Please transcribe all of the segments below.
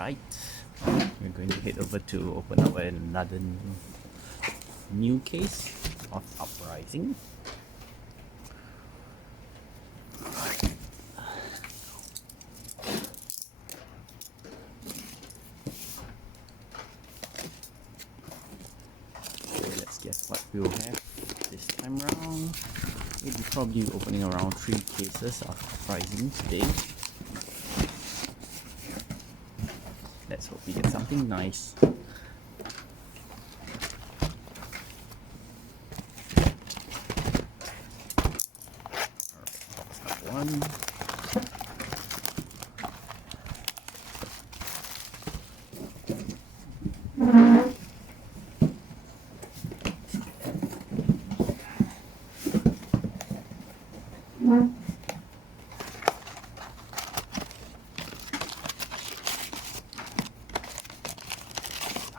Alright, we're going to head over to open up another new case of Uprising. Okay, let's guess what we'll have this time around. We'll be probably opening around 3 cases of Uprising today. Let's hope we get something nice. Alright, box number 1.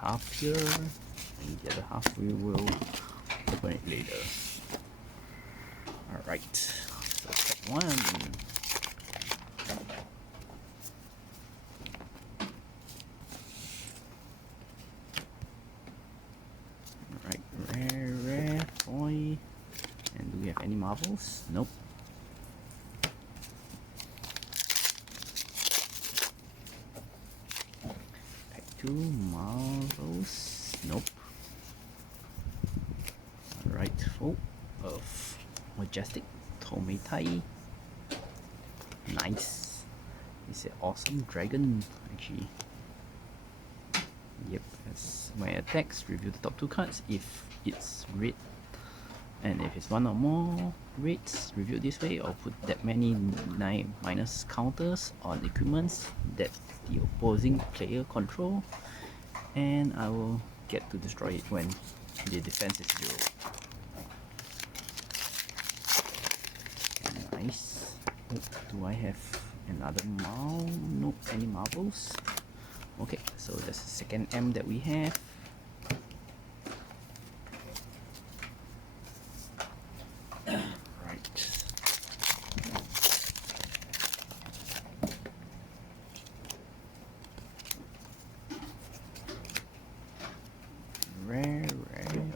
Half here, and the other half we will open it later. Alright, so step 1. Alright, rare, boy. And do we have any marbles? Nope. Pack 2 marbles. Nope. Alright, full of Majestic Tometai. Nice. It's an awesome dragon, actually. Yep, as my attacks, review the top 2 cards. If it's red, and if it's 1 or more reds, review this way, or put that many 9 minus counters on equipments that the opposing player control, and I will get to destroy it when the defense is 0. Nice. Oh, do I have another marble? Nope, any marbles? Okay, so that's the second M that we have. Right. Rare.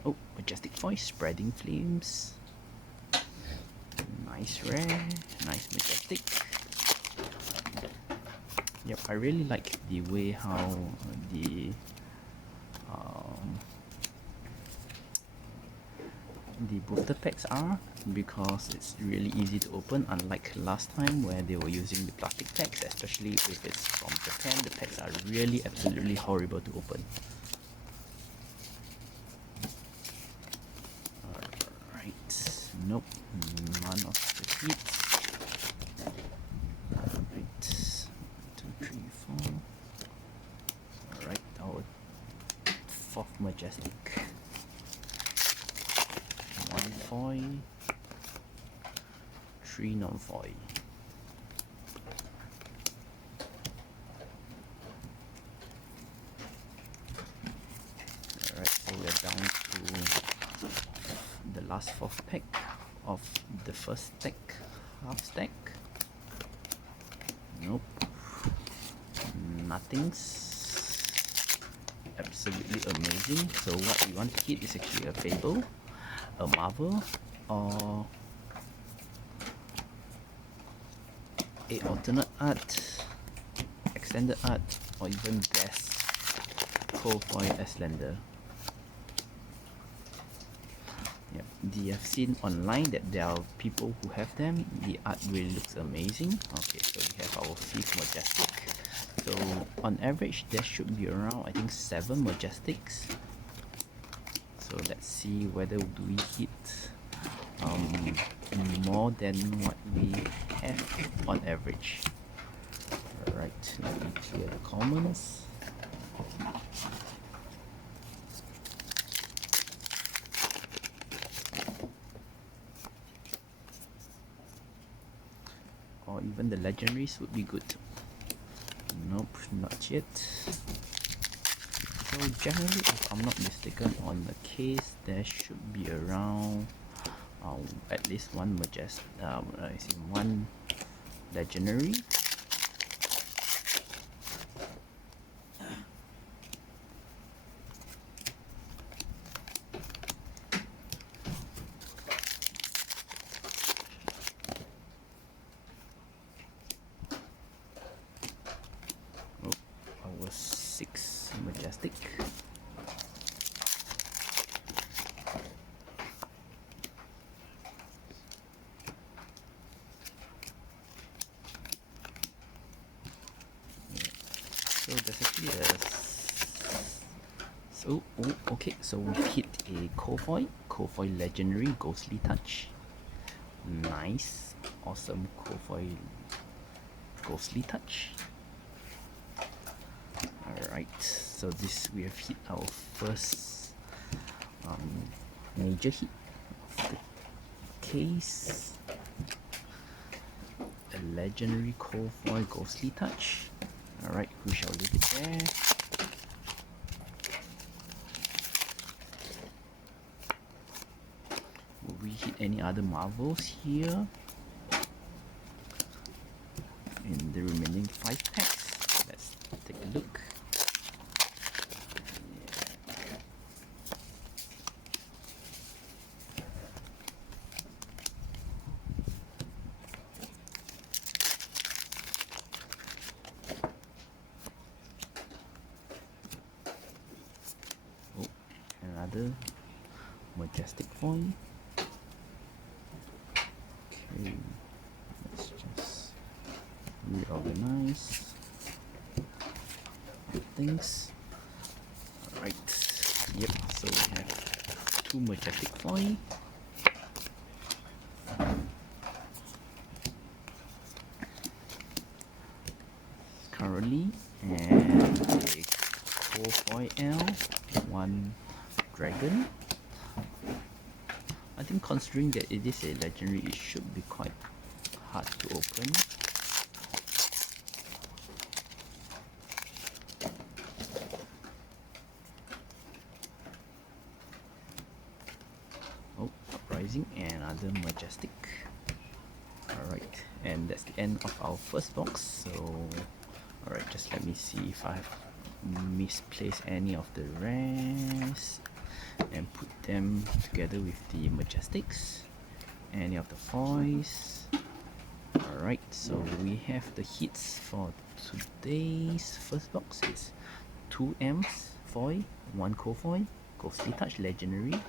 Oh, Majestic Voice, Spreading Flames. Nice rare, nice Majestic. Yep, I really like the way how the booster packs are, because it's really easy to open, unlike last time where they were using the plastic packs. Especially if it's from Japan, the packs are really absolutely horrible to open. Alright, nope, none of the hits. Alright, 1, 2, 3, 4. Alright, our 4th Majestic. 1 foil, 3 non-foil. Alright, so we're down to the last 4th pack of the first stack, half stack. Nope, nothing's absolutely amazing. So what we want to hit is actually a Fable, a Marvel, or a alternate art, extended art, or even best cold foil Slender. Yep, I've seen online that there are people who have them. The art really looks amazing. Okay, so we have our 5th Majestic. So on average there should be around, I think, 7 Majestics. So let's see whether do we hit more than what we have on average. Alright, let me clear the commons. Or even the legendaries would be good. Nope, not yet. So generally, if I'm not mistaken, on the case there should be around at least 1 Majestic, I see 1 legendary, majestic. So there's actually a okay, so we hit a Kofoy legendary ghostly touch. Nice, awesome Kofoy ghostly touch. Alright, so this we have hit our first major hit of the case. A legendary Kofoy ghostly touch. Alright, we shall leave it there. Will we hit any other marvels here in the remaining 5 packs? Let's take a look. Oh, another majestic foil. Okay, let's just reorganize things. Alright, yep, so we have 2 majestic foil. Currently, and a Kofoy L, 1 dragon. I think considering that it is a legendary, it should be quite hard to open. Oh, Uprising and another majestic. Alright, and that's the end of our first box. So, alright, just let me see if I've misplaced any of the rest and put them together with the majestics, any of the foils. Alright, so we have the hits for today's first box. It's 2 M's foil, 1 Kofoy, ghostly touch legendary.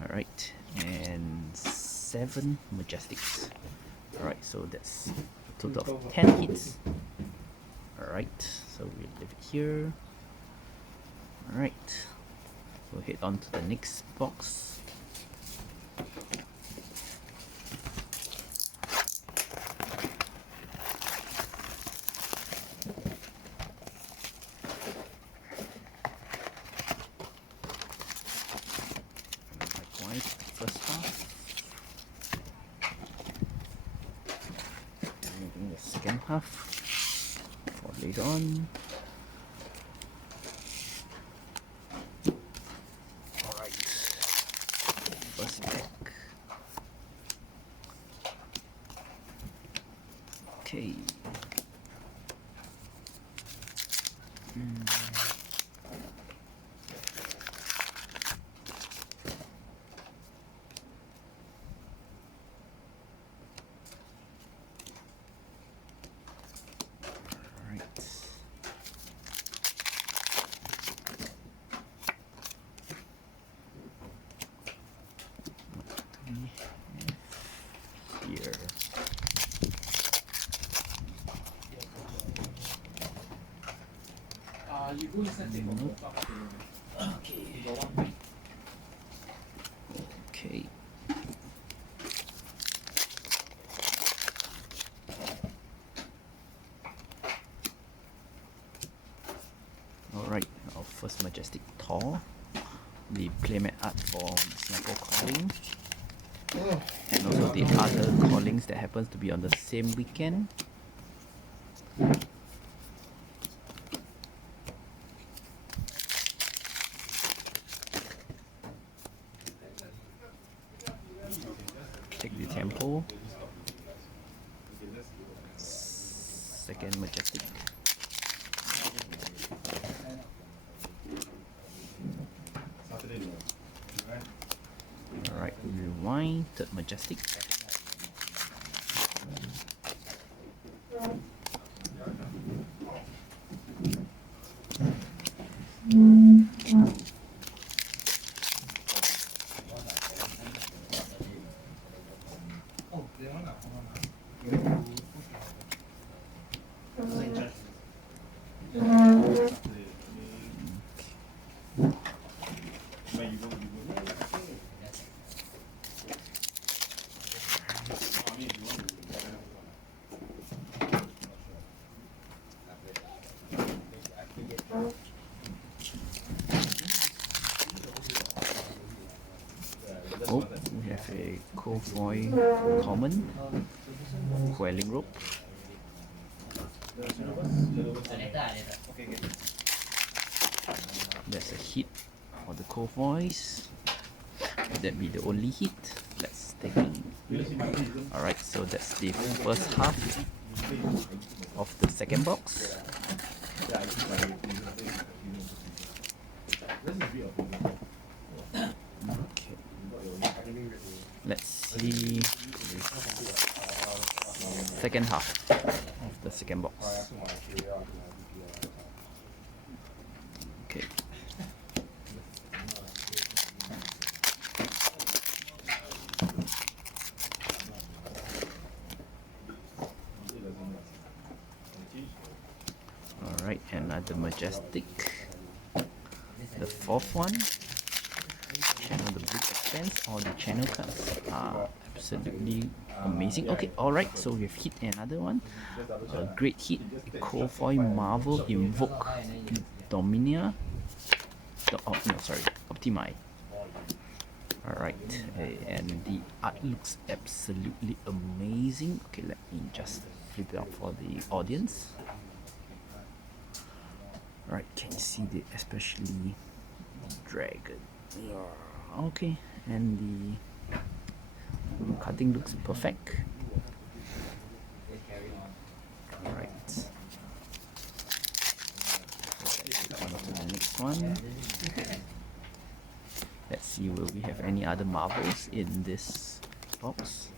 Alright, and 7 majestics. Alright, so that's a total of 10 hits. Alright, so we'll leave it here. Alright, we'll head on to the next box. Likewise, first half. And the second half for later on. First pack. Okay. Here. Okay. Alright, our first majestic Thor, the playmat art for Singapore Calling, and also the other callings that happens to be on the same weekend. Take the tempo. Second majestic. Alright, rewind, third majestic. a Kofoy common quelling rope. There's a hit for the Kofoys. Would that be the only hit? Let's take a look. Alright, so that's the first half of the second box. Okay. Let's see second half of the second box. Okay. Alright, another majestic. The fourth one. Channel the Blue Expanse. All the channel cards are absolutely amazing. Okay, alright, so we've hit another one. A great hit. Kofoy Marvel Invoke Dominia. Oh, no, sorry, Optimi. Alright, and the art looks absolutely amazing. Okay, let me just flip it out for the audience. Alright, can you see the especially dragon? Okay, and the cutting looks perfect. Alright, on to the next one. Let's see, will we have any other marvels in this box?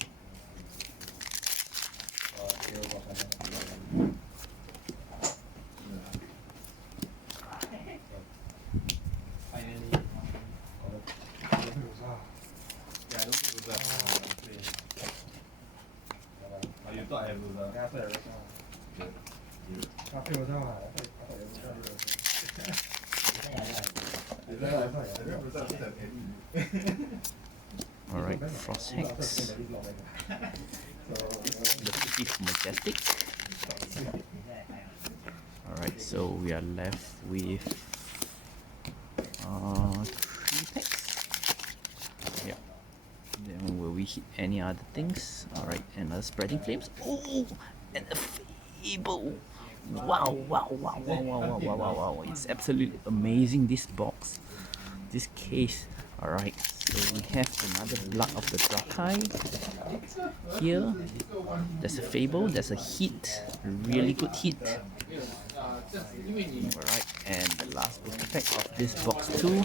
Alright, Frost Hex. The fifth majestic. Alright, so we are left with 3 packs. Yeah. Then will we hit any other things? Alright, another Spreading Flames. Oh, and a Fable. Wow, wow, wow, wow, wow, wow, wow, wow, wow. It's absolutely amazing, this box, this case. Alright, so we have another Blood of the Drakai. Here, there's a Fable, there's a hit, a really good hit. Alright, and the last booster pack of this box too.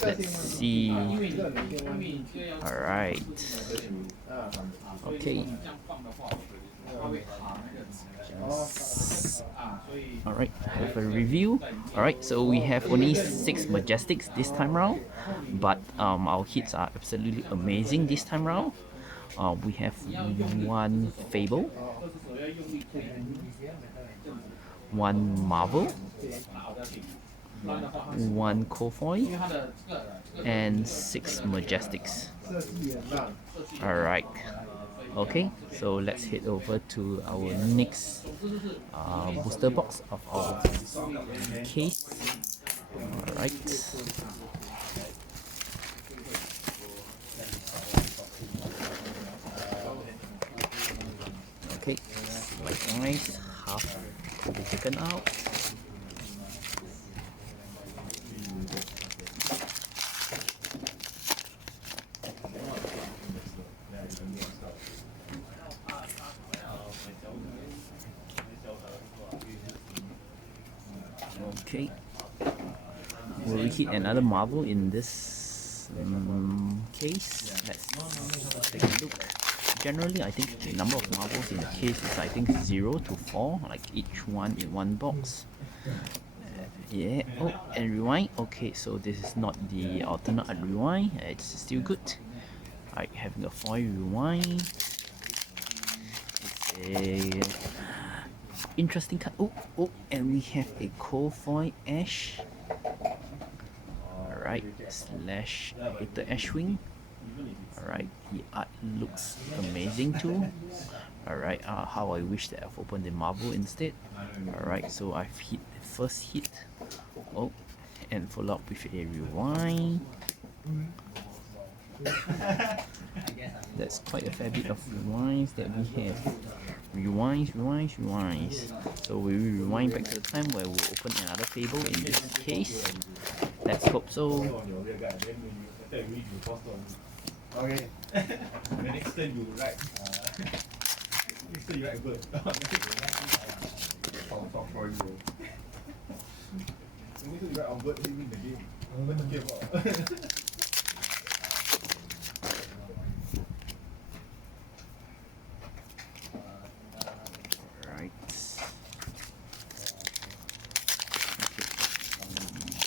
Let's see. Alright. Okay. Alright, have a review. Alright, so we have only 6 majestics this time round, but our hits are absolutely amazing this time round. We have 1 Fable, 1 Marvel, 1 Kofoy, and 6 majestics. Alright. Okay, so let's head over to our next booster box of our case. Alright. Okay, likewise, half will be taken out. Okay, will we hit another marble in this case? Let's take a look. Generally, I think the number of marbles in the case is, I think, 0 to 4, like each one in one box. Yeah. Oh, and rewind. Okay, so this is not the alternate rewind. It's still good. Alright, having a foil rewind. It's a interesting card. Oh, and we have a Kofoy Ash. Alright, slash Hater Ashwing. Alright, the art looks amazing too. Alright, how I wish that I've opened the marble instead. Alright, so I've hit the first hit. Oh, and follow up with a rewind. That's quite a fair bit of rewinds that we have. Rewinds. So we will rewind back to the time where we'll open another table in this case. Let's hope so. Okay. The next turn you write. Next turn you write a bird. Stop for you. Next turn you write a bird, you win the game. What are you talking about? Right.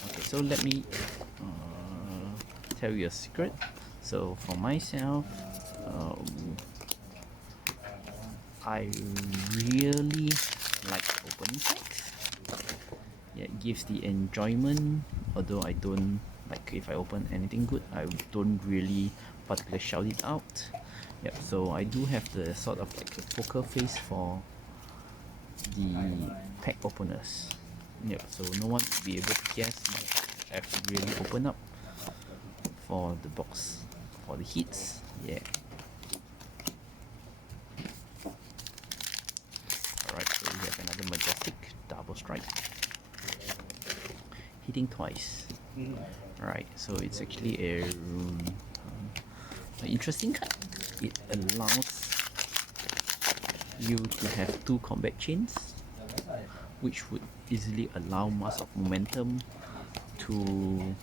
Okay, so let me tell you a secret. So for myself, I really like opening packs. Yeah, it gives the enjoyment, although I don't like if I open anything good, I don't really particularly shout it out. Yep, so I do have the sort of like a poker face for the pack openers. Yep, so no one will be able to guess I've really opened up for the box for the hits. Yeah. Alright, so we have another majestic double strike. Hitting twice. Alright, so it's actually an interesting card. It allows you to have 2 combat chains, which would easily allow mass of momentum to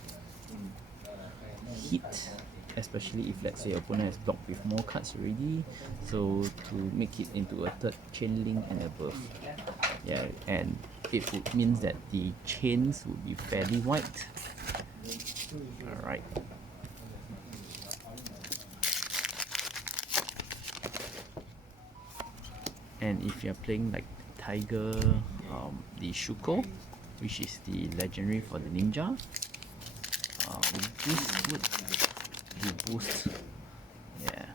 hit, especially if let's say opponent has blocked with more cards already, so to make it into a 3rd chain link and above. Yeah, and it would means that the chains would be fairly wide. Alright. And if you're playing like Tiger, the Shuko, which is the legendary for the ninja, this would be boost. Yeah,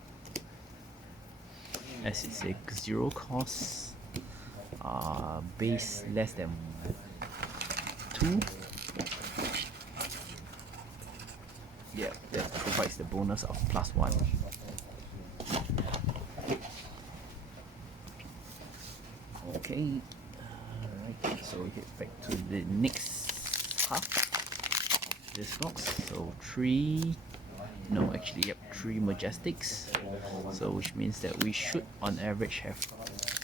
as it's a 0 cost, base less than 2. Yeah, that provides the bonus of +1. Okay, alright, so we get back to the next half of this box. So 3 majestics, so which means that we should on average have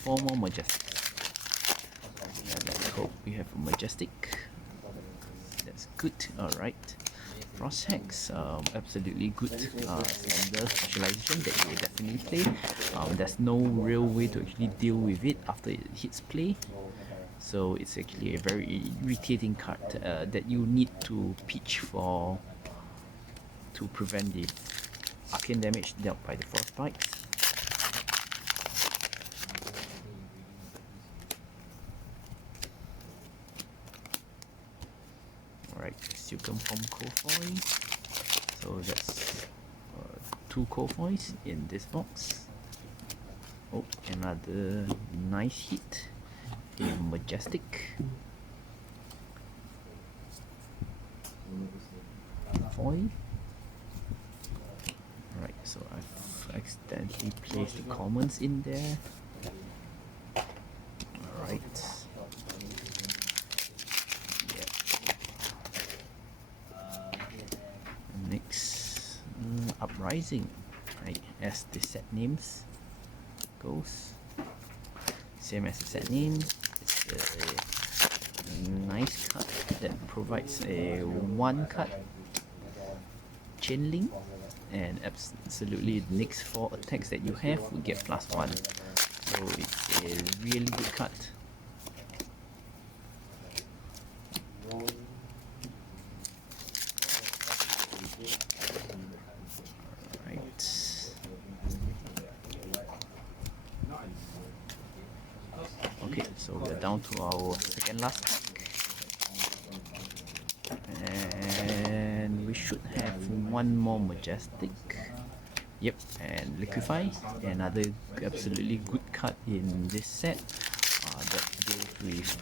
4 more majestics. And let's hope we have a majestic. That's good. Alright, Frost Hex, absolutely good standard specialization that you will definitely play. There's no real way to actually deal with it after it hits play, so it's actually a very irritating card that you need to pitch for to prevent the arcane damage dealt by the frostbites. Alright, Silken Form Kofoy. So that's 2 Kofoys in this box. Oh, another nice hit. A majestic. Foil. Right, so I've accidentally placed the commons in there. Alright. Next, Uprising, right, as the set names goes, same as the set names. It's a nice card that provides a 1 card chain link, and absolutely the next 4 attacks that you have will get +1, so it's a really good card. Okay, so we're down to our second last pack, and we should have 1 more majestic. Yep, and Liquefy, another absolutely good card in this set that deals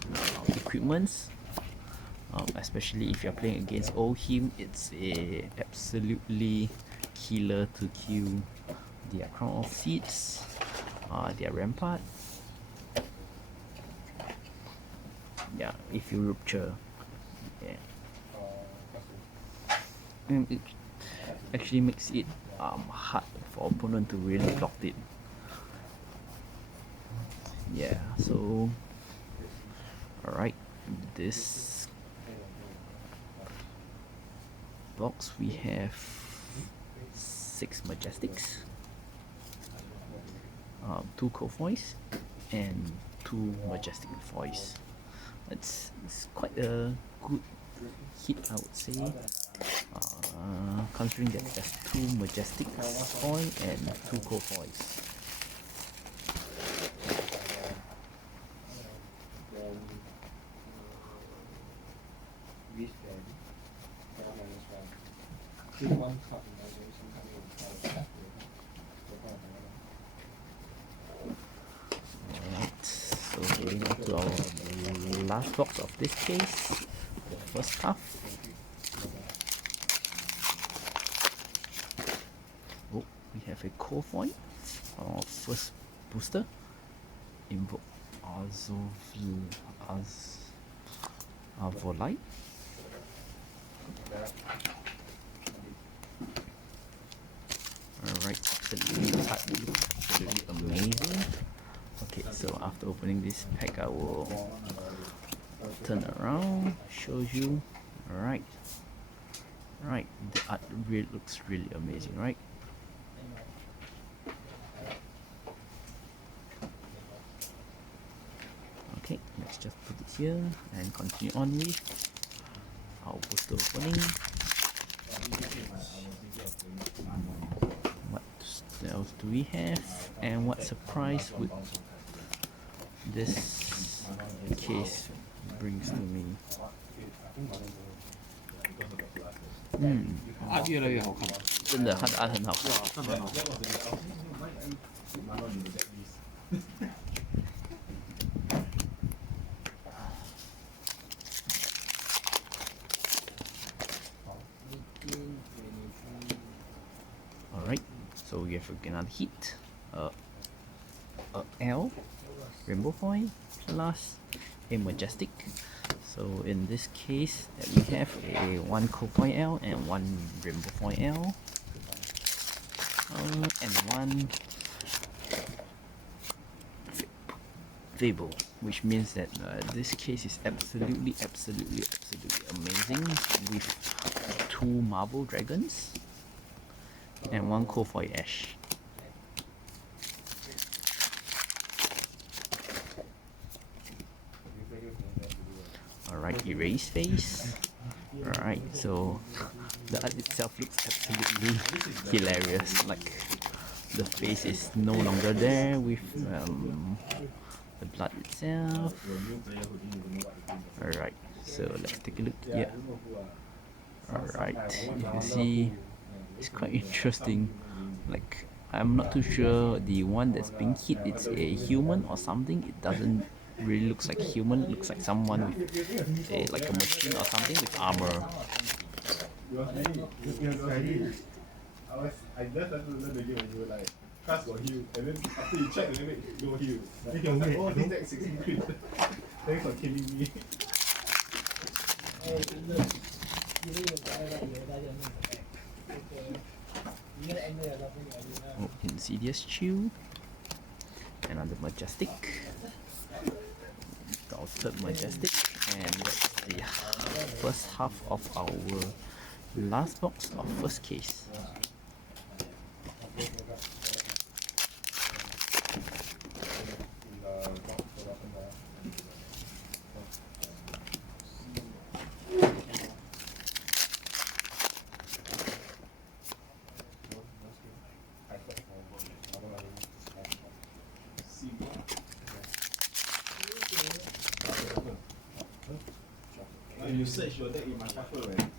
with equipments. Especially if you're playing against old him, it's a absolutely killer to kill their crown of seeds, their rampart. Yeah, if you rupture, yeah, and it actually makes it hard for opponent to really block it. Yeah, so alright, this box we have 6 majestics, 2 Kofois, and 2 majestic foils. It's quite a good hit, I would say, considering that there's 2 majestic foil and 2 Kofois. Alright, so heading on to our last box of this case, the first half. Oh, we have a Kofoid, our first booster. Invoke Avolite. Alright, absolutely amazing. Okay, so after opening this pack, I will turn around, show you. Alright, the art really looks really amazing, right? Okay, let's just put it here and continue on with our booster opening. What else do we have, and what surprise would this case brings to me? 越来越好看，真的，它的art很好看。真的很好看。Alright, so we have another hit. A L rainbow foil plus a majestic. So in this case, we have a 1 Kofoil L and 1 rainbow foil L, and 1 Fable, which means that this case is absolutely amazing, with 2 marble dragons and 1 Kofoil Ash. Alright, erase face. Alright, so the art itself looks absolutely hilarious. Like, the face is no longer there with the blood itself. Alright, so let's take a look here. Alright, you can see it's quite interesting. Like, I'm not too sure the one that's being hit, it's a human or something. It doesn't really looks like human. It looks like someone with a like a machine or something with armor. I just started to learn the game and you were like, cast got heal, and then after you check the damage, no heal. Then he was like, oh, this deck 16 crit. Thanks for killing me. Oh, Insidious Chill. Another Majestic. Our third Majestic. And that's the first half of our last box of first case. When you search your deck, you must shuffle, right?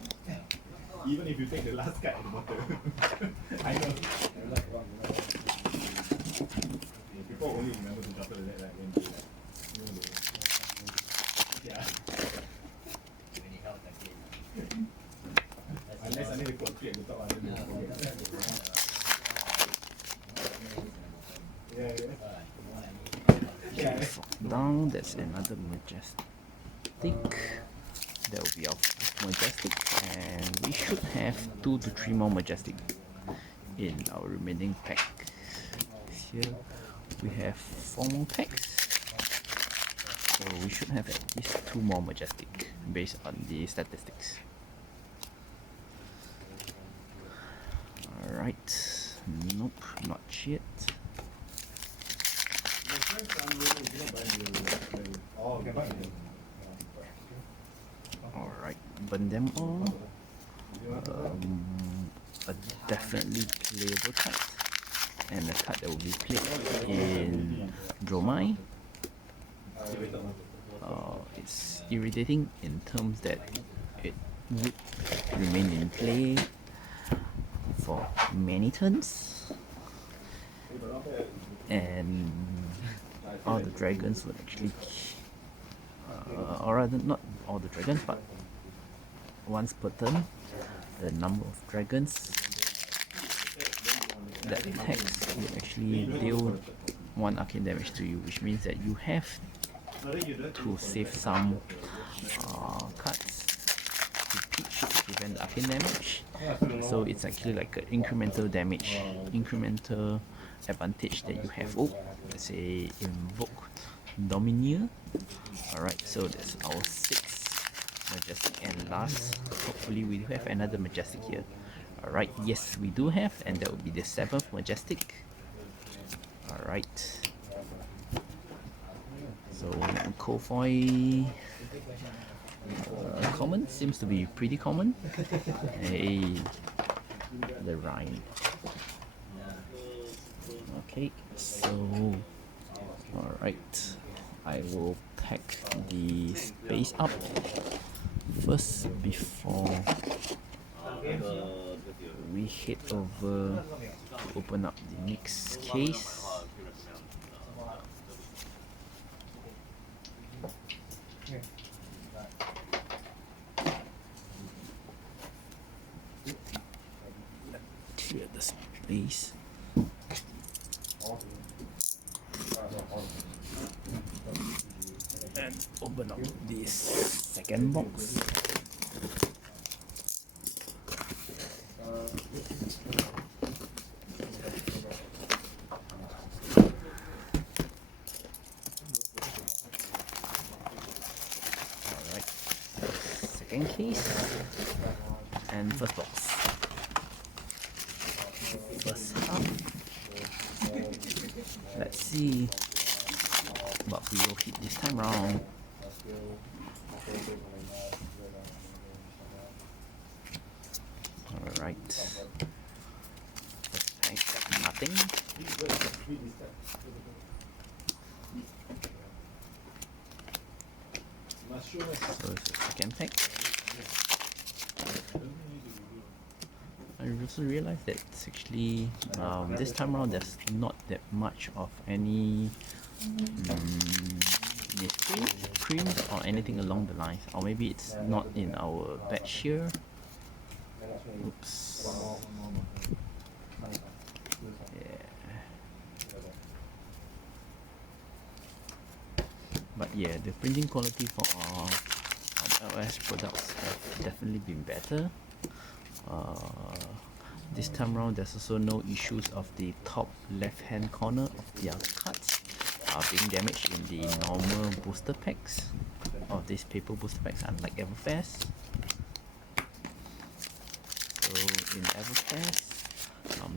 Even if you take the last card at the bottom. I know. People only remember to shuffle the deck right when they yeah. Unless I need to put 3 at the top, I don't know. that's another majestic. That will be our first majestic, and we should have 2 to 3 more majestic in our remaining pack. Here we have 4 more packs, so we should have at least 2 more majestic based on the statistics. Alright, nope, not yet. Alright, burn them all. A definitely playable card, and a card that will be played in Dromai. It's irritating in terms that it would remain in play for many turns, and all the dragons would actually, or rather not all the dragons, but once per turn, the number of dragons that attacks will actually deal 1 arcane damage to you, which means that you have to save some cards to pitch to prevent the arcane damage. So it's actually like an incremental damage, incremental advantage that you have. Oh, let's say invoke Domineer. Alright, so that's our 6th majestic and last. Hopefully we have another majestic here. Alright, yes we do have, and that will be the 7th majestic. Alright. So Kofoy common seems to be pretty common. Hey, the Rhine. Okay, so alright, I will pack the space up first before we head over to open up the next case. Clear the space. And open up this second box. Alright, second case and first box. First half. Let's see what we will hit this time round. Alright. First pack, nothing. So it's the second pack. I also realized that it's actually this time around there's not that much of any mystery creams or anything along the lines, or maybe it's not in our batch here. Oops. Yeah. But yeah, the printing quality for our LS products have definitely been better. This time around there's also no issues of the top left hand corner of their cards being damaged in the normal booster packs of these paper booster packs, unlike Everfest. So in Everfest,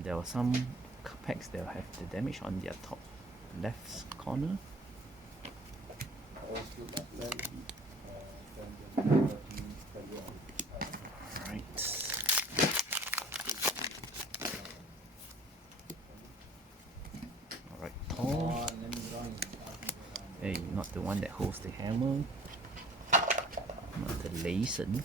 there were some packs that have the damage on their top left corner. Alright, Thor. Hey, not the one that holds the hammer. Not the Layson.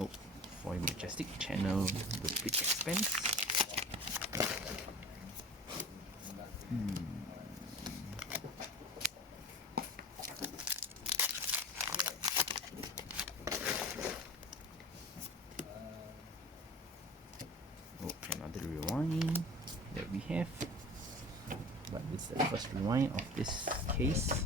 Oh, for a majestic channel, the big expense. first rewind of this case.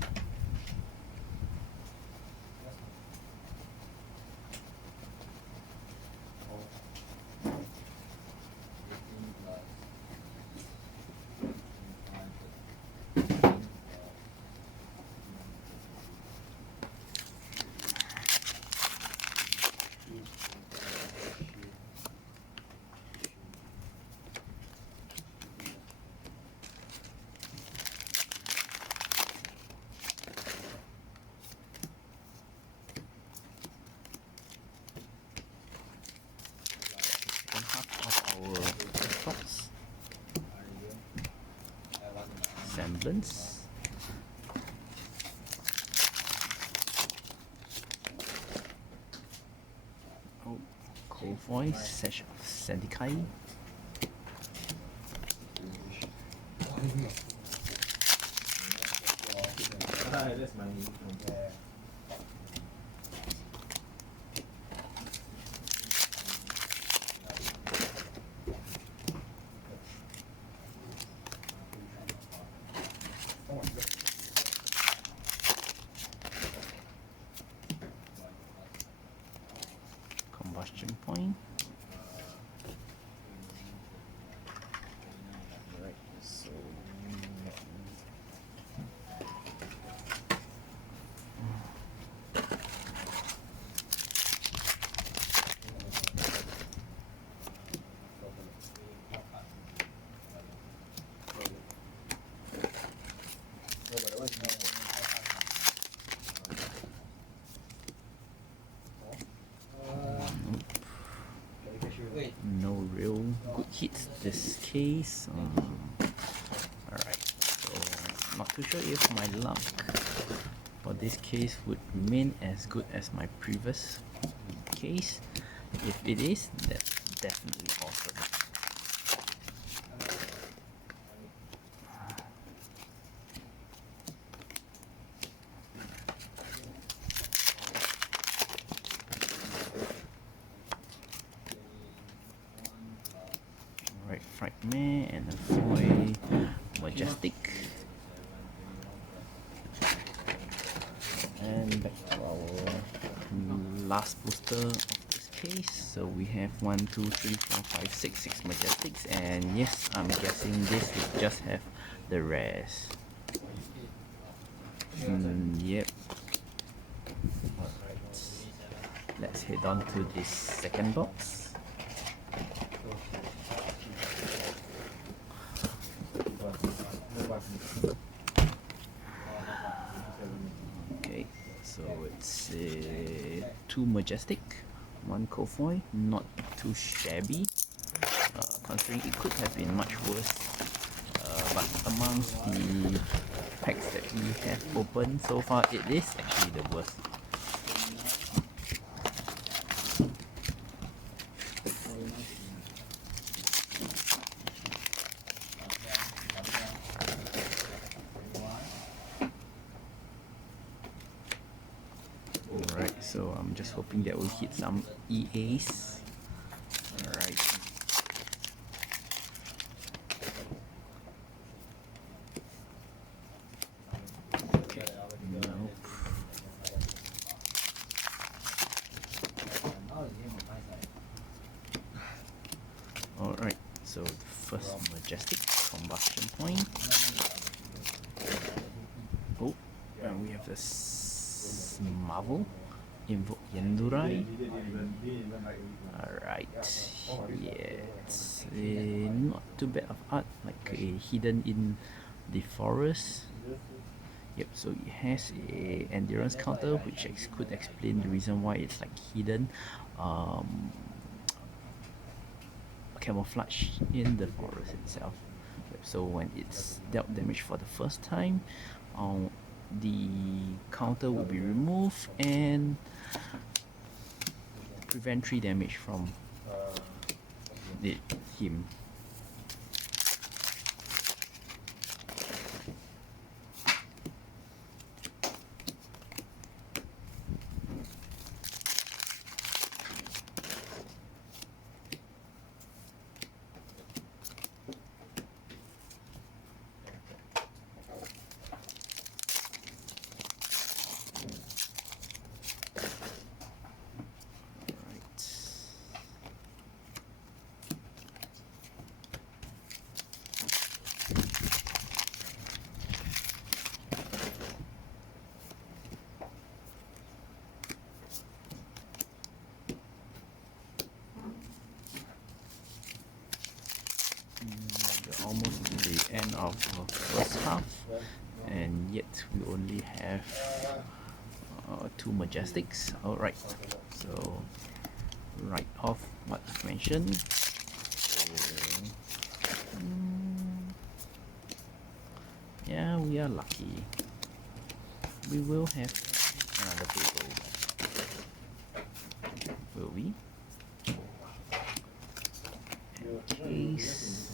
Half of our stocks. Semblance. Oh, Cold Voice, Sash of Sandikai. That's my Combustion Point. Right, so no real good hits this case. Alright, so not too sure if my luck for this case would remain as good as my previous case. If it is, that's definitely awesome. Alright, Frightmare and a foil Majestic. And back to our last booster of this case. So we have 1, 2, 3, 4, 5, 6, 6 Majestics, and yes, I'm guessing this would just have the rares. Yep. Alright. Let's head on to this second box. Okay, so it's 2 Majestic, 1 Kofoy, not too shabby, considering it could have been much worse, but amongst the packs that we have opened so far, it is actually the worst. Alright, so I'm just hoping that we'll hit some EAs. Alright. Okay, nope. Alright, so the first Majestic Combustion Point. Oh, and we have this Marvel Invoke Yendurai. Alright, yeah, it's not too bad of art, like hidden in the forest. Yep, so it has a endurance counter, which could explain the reason why it's like hidden, camouflage in the forest itself. Yep, so when it's dealt damage for the first time, the counter will be removed and prevent 3 damage from him. end of the first half, and yet we only have 2 Majestics. Alright, so right off what you mentioned. Yeah, we are lucky. We will have another table. Will we? Case.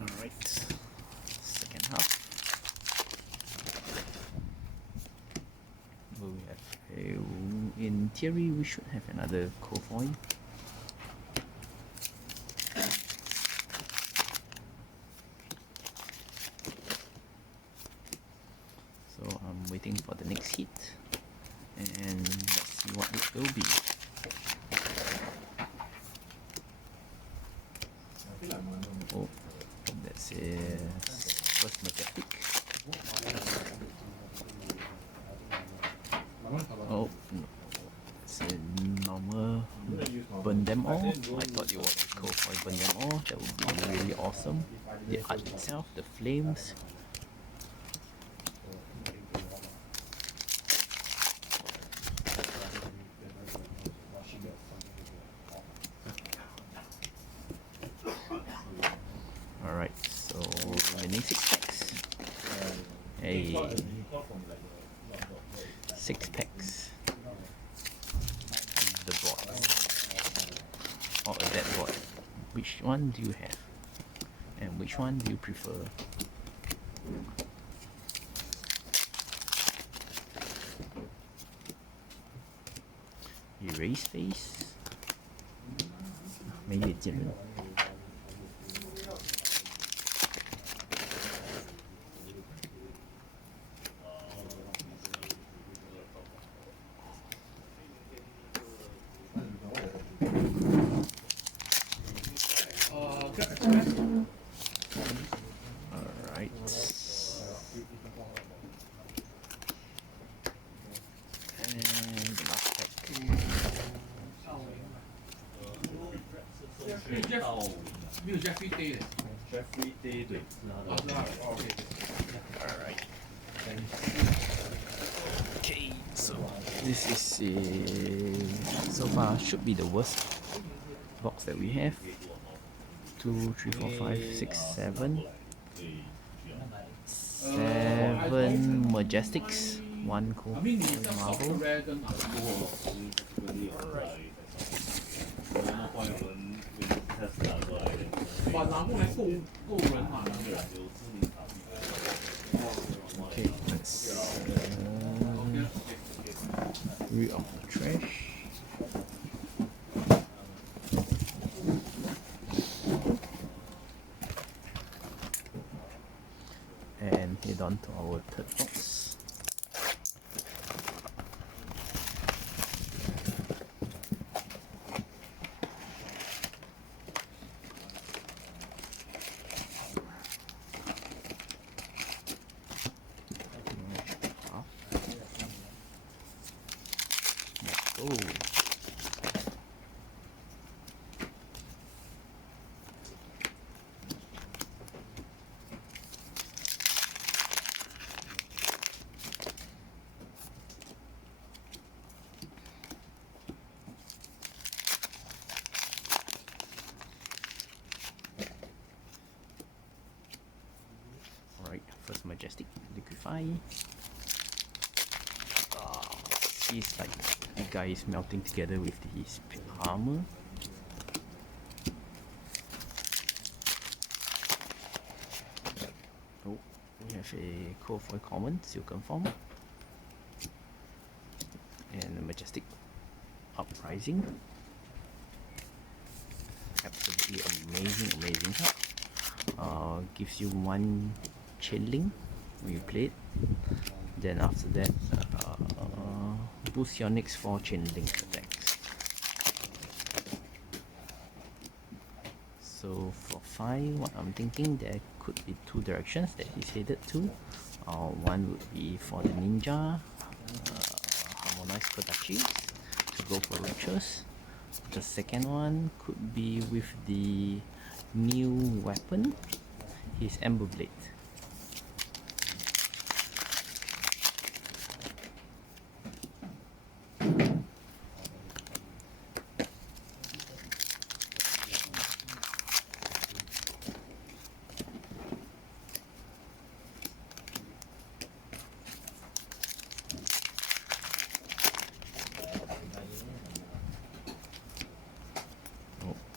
Alright, second half. We have in theory we should have another cofoil. So I'm waiting for the next hit, and let's see what it will be. Oh, that's a first Majestic. Oh no, it's a normal burn them all. I thought it was a cofoil burn them all. That would be really awesome. The art itself, the flames. Alright, so remaining 6 packs. Hey, 6 packs. The bot. Or a dead bot. Which one do you have? And which one do you prefer? Erase face? 没眼见人。Alright. And the last pack. Jeffrey Day 的 Jeffrey Day 对，哦，是啊，OK。 Alright. Okay, so this is so far should be the worst box that we have. 2, 3, 4, 5, 6, 7. 7 Majestics, 1 cool Marvel. Alright. 把栏目来够人嘛。 Okay, let's rid of the trash. And head on to our third box. Let's go. Alright, first Majestic liquefy. Seems like the guy is melting together with his armor. Oh, we have a cofoil common, silken form. And a Majestic Uprising. Absolutely amazing card. Gives you 1 chain link when you play it. Then after that, boost your next 4 chain link attacks. So for 5, what I'm thinking, there could be 2 directions that he's headed to. One would be for the ninja, harmonized Kodachis, to go for ruptures. The second one could be with the new weapon, his Ember Blade.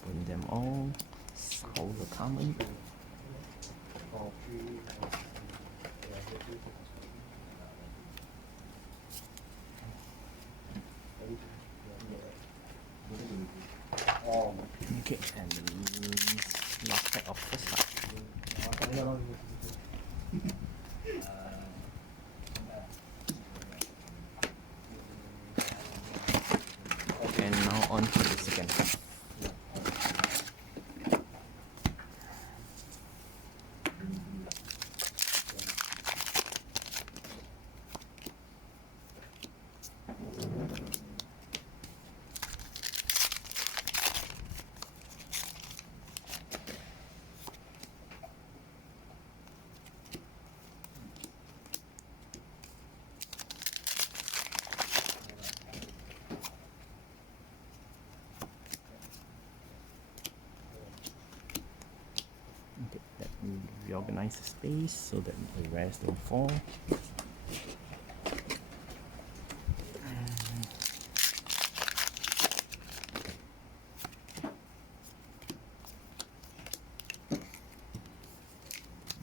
Bring them all, solve the common. Okay, and the last pack of first light. And now on to the second half. Okay, let me reorganize the space so that the rest don't fall. Now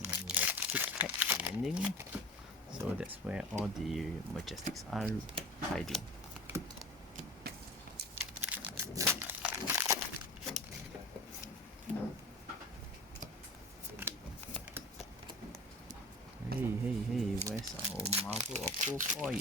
we have 6 packs remaining, so that's where all the Majestics are hiding. Hey, where's our Marvel or Cowboy?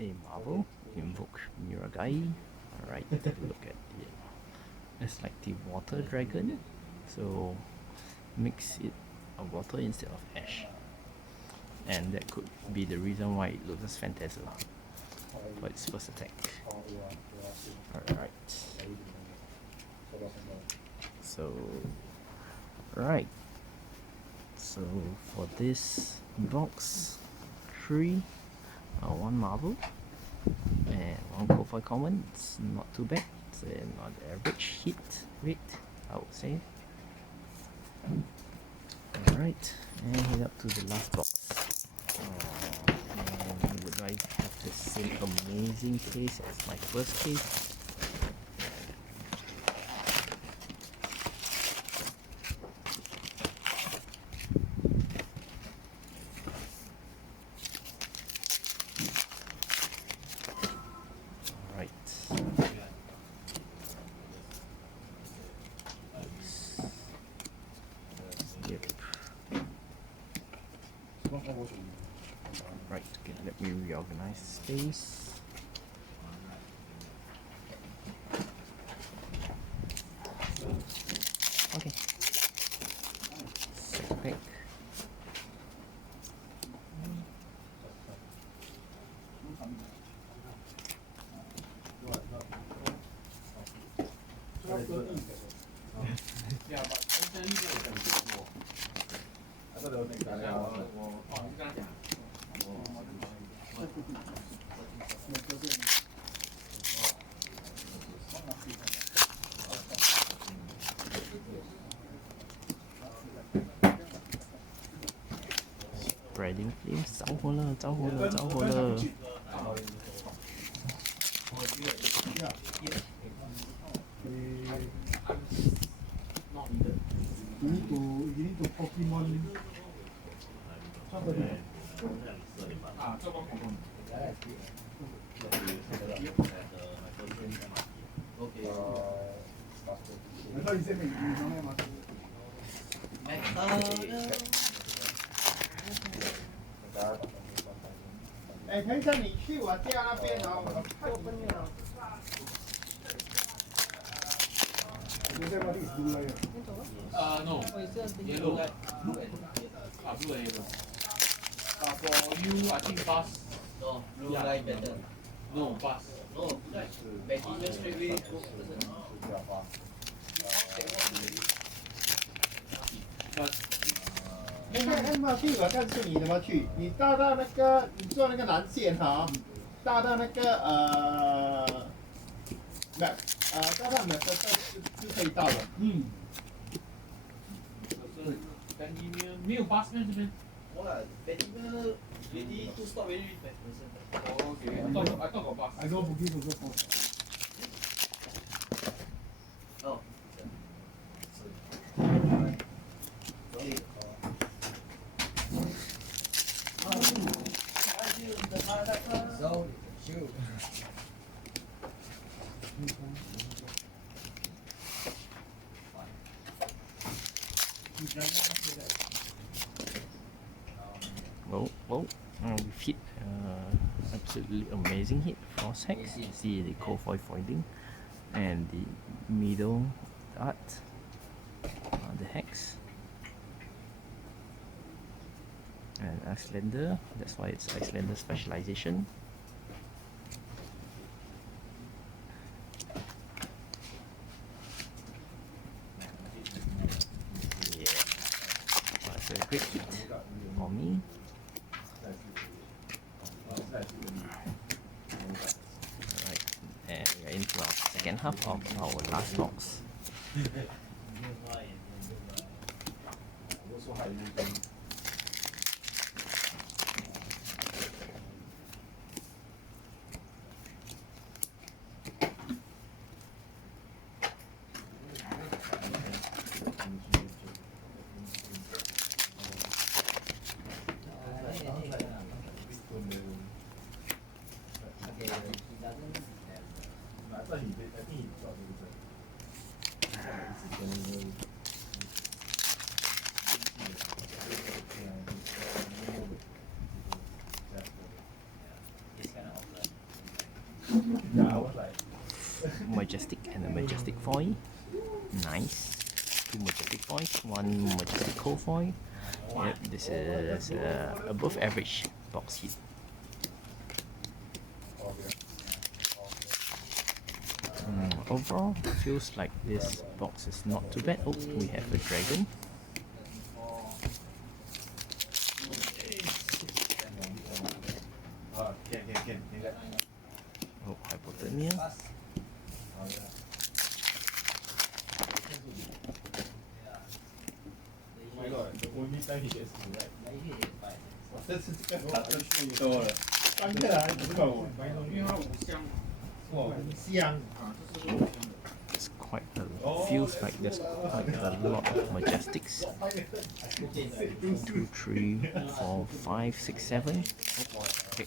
A Marvel, invoke Miragai. Alright, look at it. It's like the water dragon, so mix it of water instead of ash. And that could be the reason why it loses Phantasm for its first attack. Alright. So, right. So for this box, 3, 1 Marvel and 1 Kofi common. It's not too bad. It's an average hit rate, I would say. Alright, and head up to the last box. And would I have the same amazing case as my first case? Right, okay, let me reorganize space. Okay. Second pick. 你跟他讲。Spreading flames，着火了，着火了，着火了！ You need to Pokemon. 啊，这个活动。I thought you said you don't have much. 哎，可以叫你去我家那边哦，我太笨了。你在哪里读来的？ No. Yellow. Blue and yellow. For you, I think bus. No, blue light better. No, bus. No, like Betty straight away go. But 那么去，我告诉你怎么去。你到那个，你坐那个南线哈，到那个到那个就可以到了。嗯。没有 bus 咩这边？ What? Betty two stop already reach MacPherson. Oh, okay. I thought got bus. I go Bugis also for. Oh. So, shoot. Oh, we've hit absolutely amazing hit. Frost Hex. See the cold foiling and the middle dart. The Hex. And Icelander, that's why it's Icelander specialization. Yeah, that's a great hit for me. Alright, and we're into our second half of our last box. Majestic and a majestic foil. Nice. Two majestic foils, one majestic cold foil. Yep, this is above average box hit. Overall, feels like this box is not too bad. Oh, we have a dragon. Oh, hypothermia. Oh my god, the only time he gets to right. 这次这个打最多了，3个还不够我。因为它五香。哇，很香啊，这是五香的。 It's quite feels like there's quite a lot of majestics. 2, 3, 4, 5, 6, 7. Okay,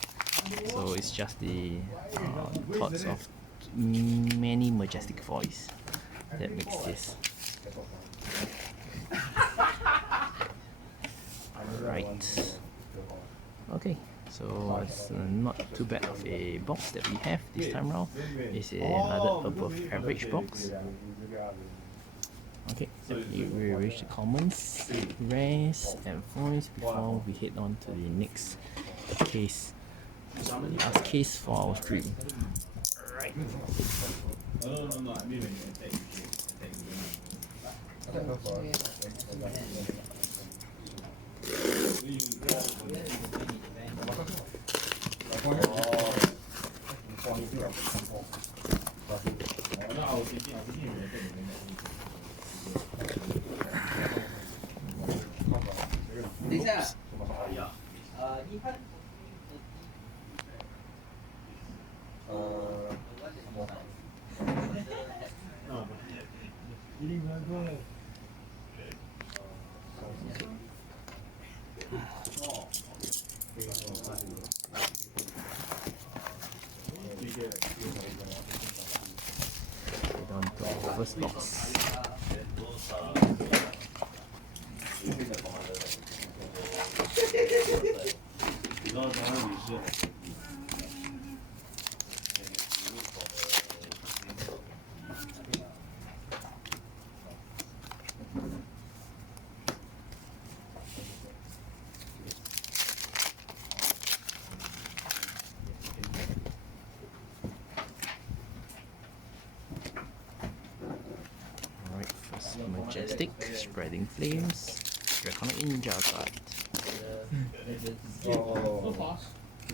so it's just the thoughts of many majestic foils that makes this. Right. Okay, so it's not too bad of a box that we have this time round. It's another above average box. Okay, we reach the commons, rares, and foils before we head on to the next case. Last case for our stream. Alright. No, I mean when you attack, you Down to our first box. Alright, first Majestic, Spreading Flames, Draconic Ninja card. So fast. The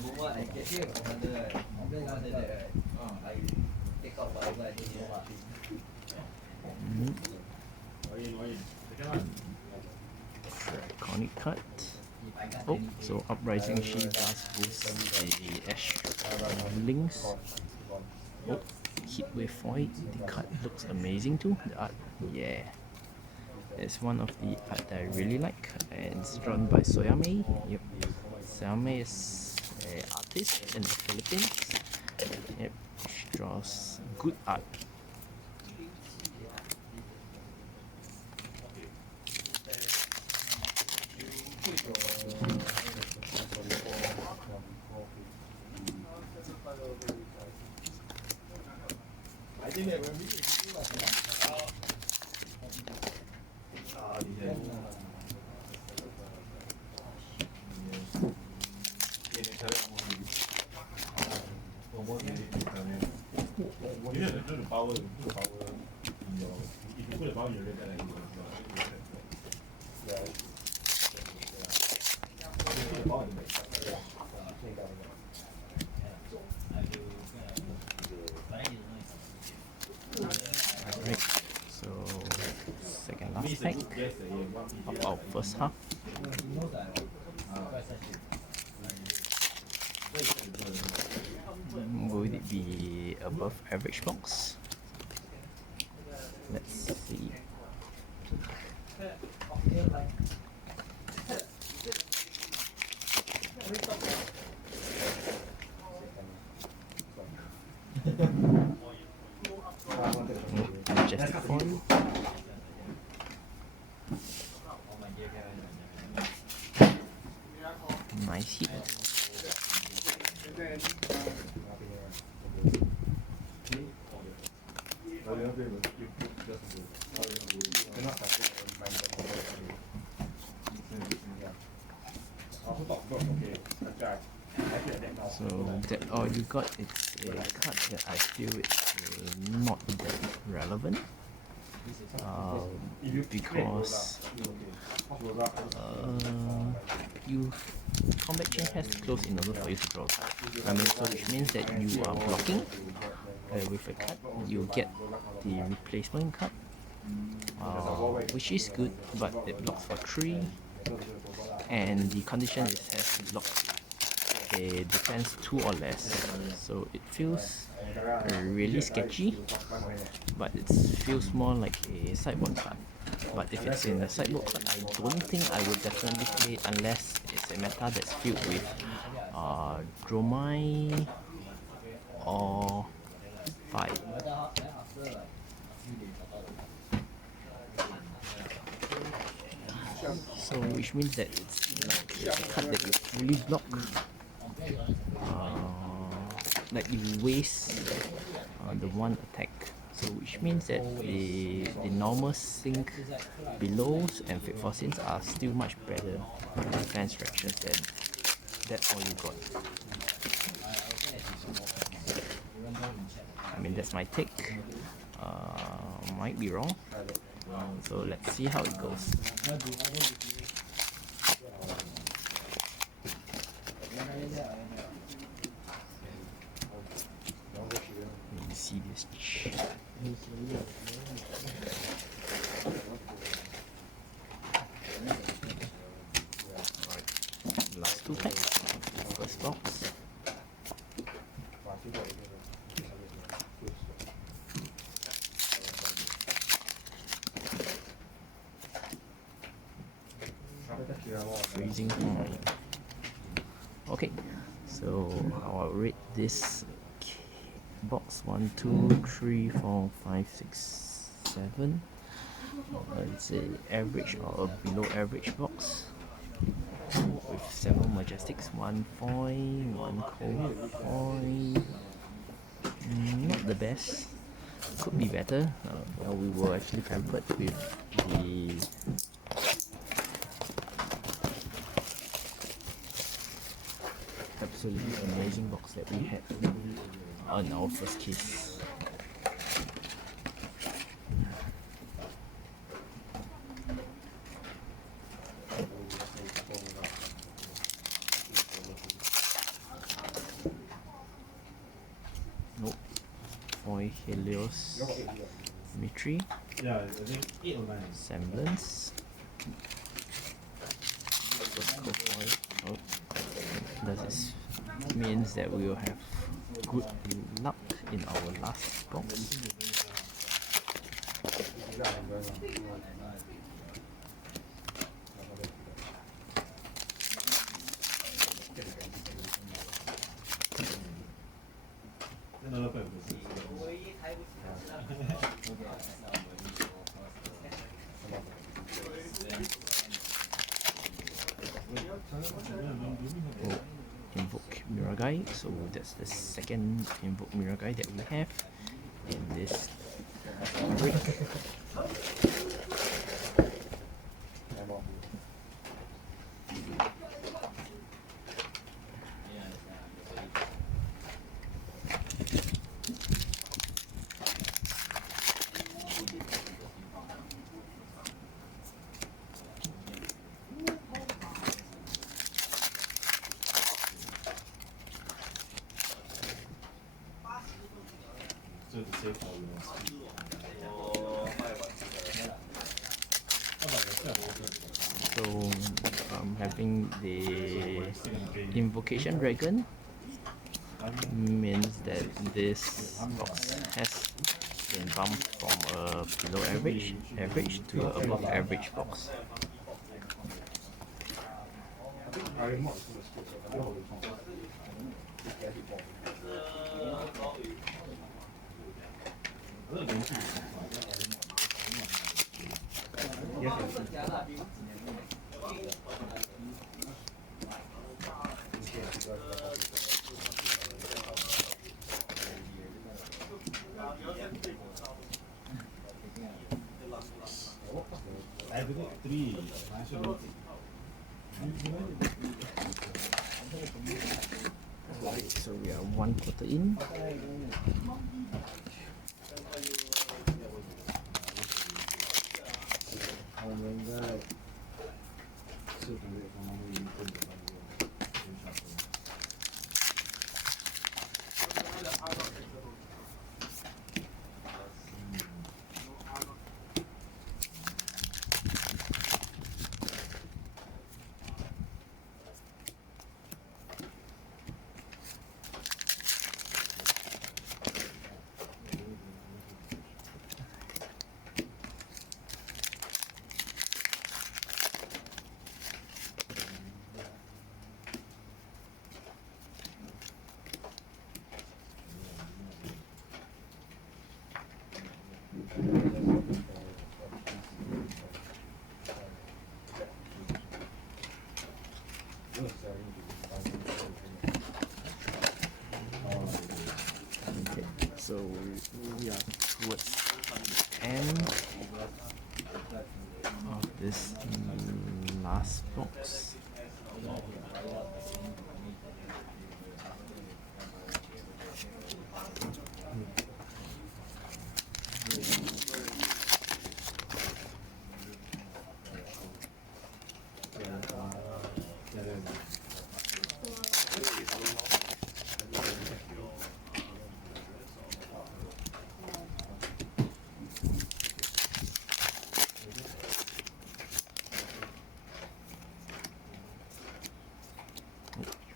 moment I get here, another that, I take out whatever I need Draconic card. Oh, so Uprising she does boost the Ash links. Oh, hit with Void. The card looks amazing too. The art, yeah. It's one of the art that I really like, and it's drawn by Soyame. Yep, Soyame is an artist in the Philippines. Yep, she draws good art. I think that when we you have the power in your, if you put the power in your red card, yeah. You put the power in the back. Alright, so second last pack of our first half. Would it be above average box? Let's see. Majestic foil. Nice hit. So that all you got, it's a card that I feel it's not that relevant. Because you combat chain has to close in order for you to draw a card. I mean, so which means that you are blocking with a card. You get the replacement card, which is good, but it blocks for 3, and the condition is has to block a defense 2 or less. So it feels really sketchy, but it feels more like a sideboard card. But if it's in the sideboard card, I don't think I would definitely play it unless it's a meta that's filled with Dromai or 5. So which means that it's like a card that you fully block, like you waste the one attack. So which means that the normal sync belows and fit for sins are still much better defense structures than that's all you got. I mean, that's my take. Might be wrong. So let's see how it goes. Let me see this. freezing point. Okay, so I'll rate this box 1, 2, 3, 4, 5, 6, 7. It's a average or a below average box with several majestics, 1 foil, 1 cold foil. Not the best. Could be better. Well, we were actually pampered with the absolutely amazing box that we had on our first case. Nope. Foil Helios Mitri. Yeah, I think 8 or 9. Semblance. Fosco foil. Oh. Does this means that we will have good luck in our last box? Another pair of this. Oh, invoke Miragai, so that's the second invoke Miragai that we have in this break. So the safe for you. How about yourself? So I'm having the invocation dragon means that this box has been bumped from a below average to a above average box. I have to take 3. I should have So we are 1/4 in. Okay, so we are towards the end of this last box.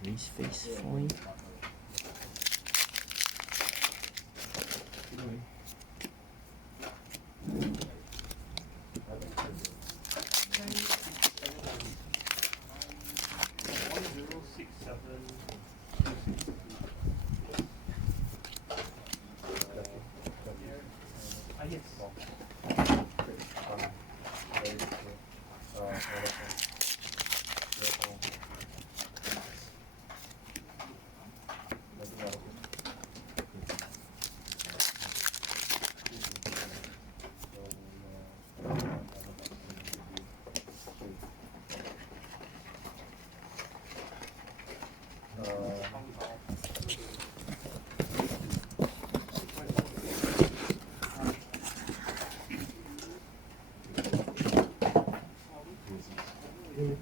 Raise face foil. Right.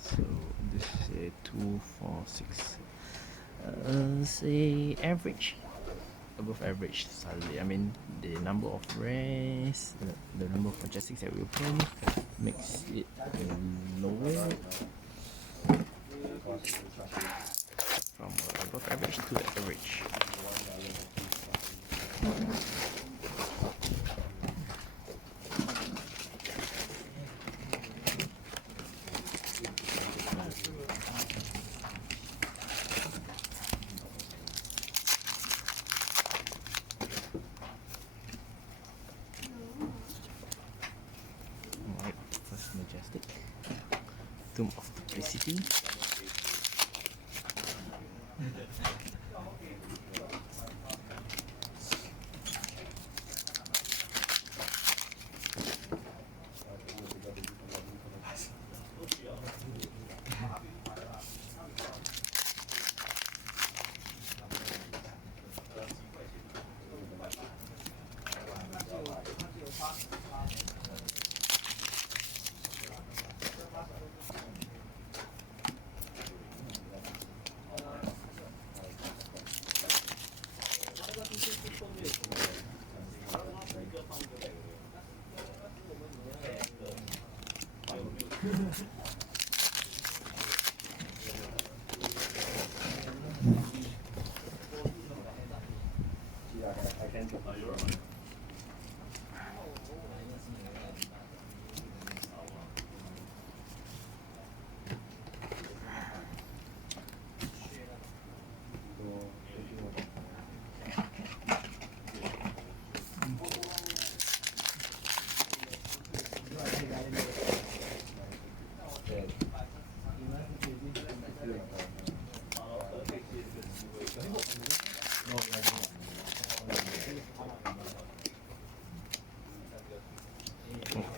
So this is a 2, 4, 6. Say average. Above average suddenly. I mean the number of rares, the number of majestics that we open makes it lower from above average to average. Alright, first majestic. Tomb of Duplicity.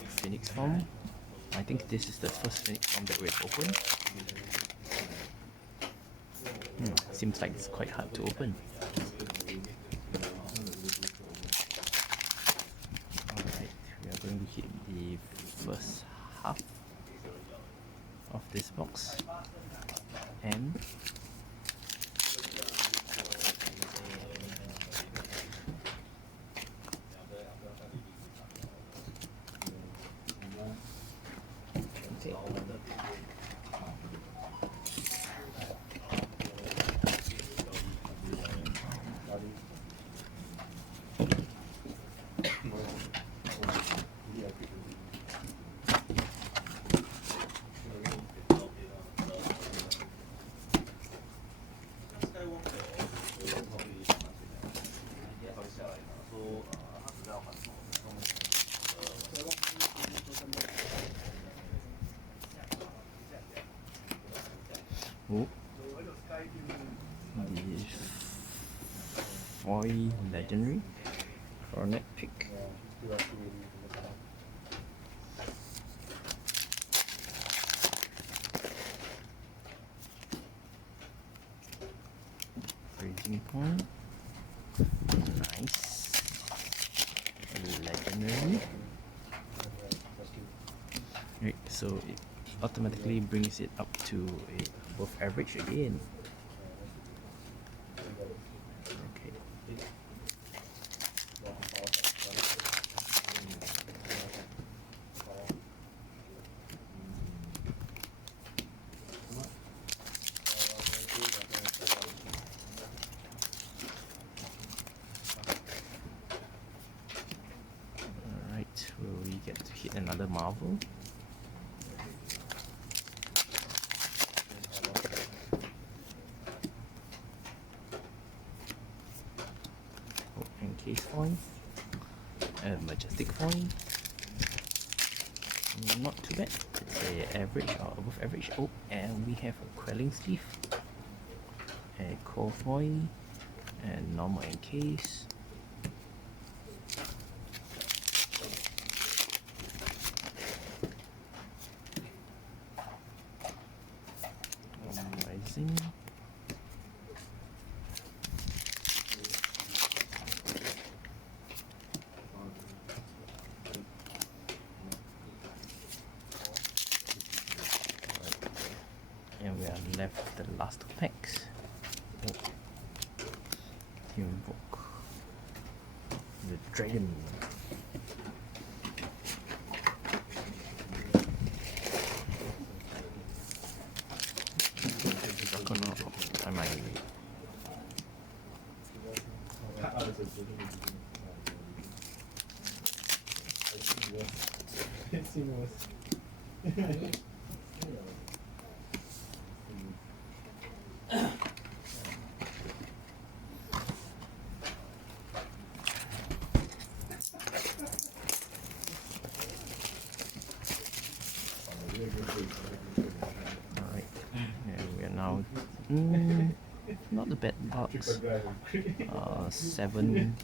Phoenix form. I think this is the first Phoenix form that we've opened. Seems like it's quite hard to open. Alright, we are going to hit the first half of this box. And oh, the foil legendary coronet pick. Freezing point. Nice. Legendary. Right, so it automatically brings it up to a above average again. Okay. Alright, will we get to hit another marvel? Case foil, a majestic foil, not too bad, it's a average or above average. Oh, and we have a quelling sleeve, a core foil, and normal encase. Uprising. last 2 packs. Oh. Invoke the dragon. I might. Alright, yeah, we are now not a bad box. 7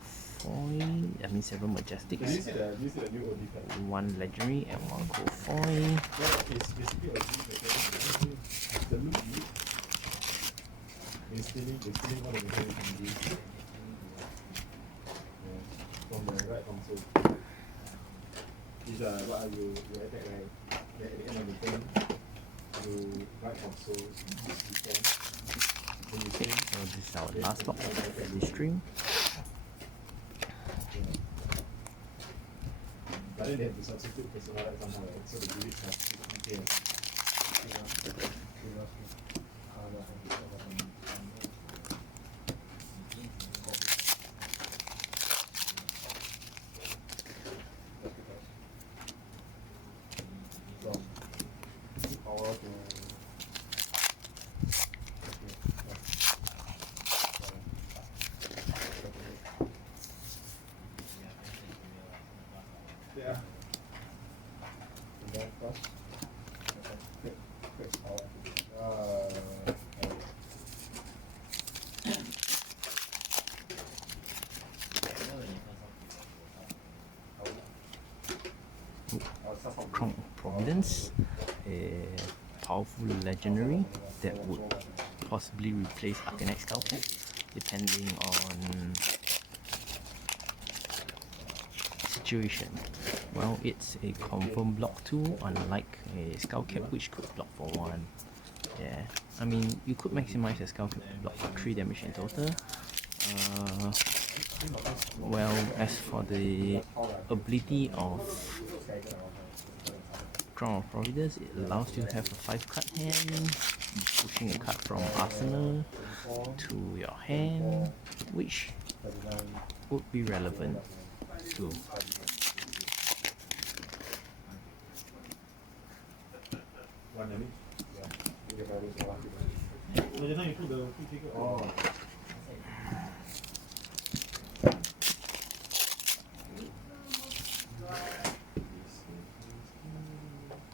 foil, I mean 7 majestics, Do you see the new OD card? 1 legendary and 1 gold foil. Yeah, it's basically a new the look you. They're stealing all the mechanics from this. Yeah, from the right console. These are what are you attack right? Then at the end of the turn, you right console, defend. Then you swing. So this is our last box of this stream. But then they have to substitute personalize somehow, right? So the units have 60k. From power to yeah. And then first, quick power. Providence, a powerful legendary that would possibly replace Arcanex Skullcap, depending on situation. Well, it's a confirm block 2, unlike a Skullcap which could block for 1. Yeah, I mean, you could maximize a Skullcap to block for 3 damage in total. Well, as for the ability of Crown of Providence, it allows you to have a 5-card hand, pushing a card from Arsenal to your hand, which would be relevant too.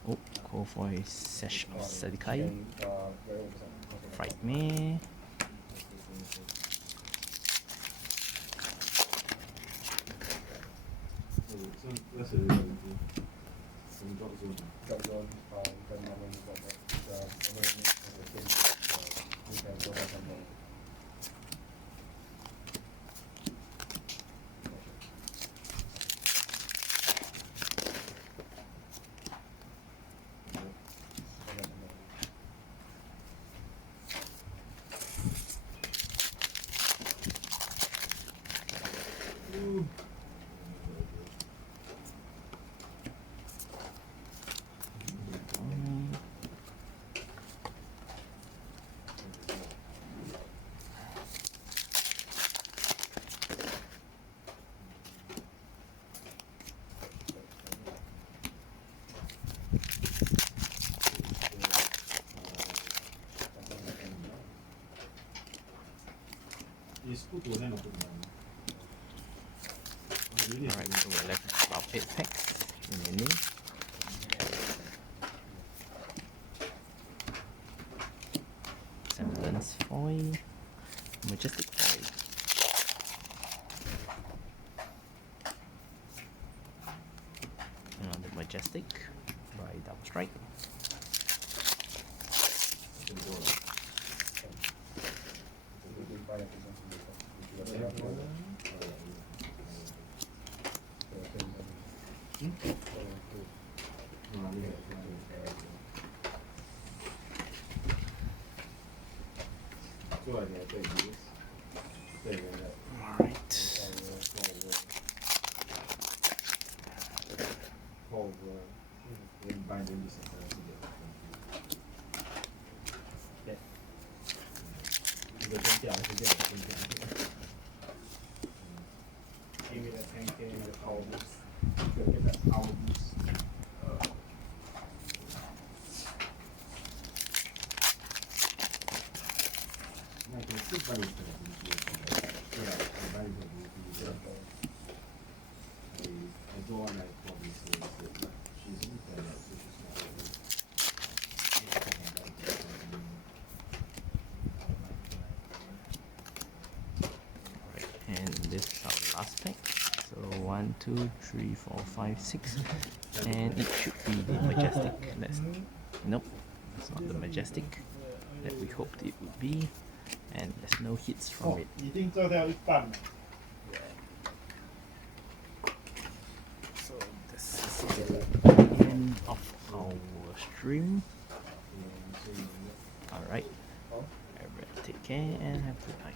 Oh, call for a Sash of Sadikai. Frightmare. Alright, so we're left with about 8 packs remaining. Semblance foil, Majestic foil. Another Majestic by Double Strike. So I can attack this. So you can like Alright. fall over, then bind them disappear to the that. 一个增加，是这样增加。Give me the 10k and the power boost. You get that power boost. I can still buy it for the yeah, I buy it for the I go on like probably say but she's in the so she's not really. Right, and this is our last pack. So 1, 2, 3, 4, 5, 6, and it should be the majestic. Nope, it's not the majestic that we hoped it would be, and there's no hits from it. 已经做掉一半了。 So this is the end of our stream. Alright, everyone take care and have a good night.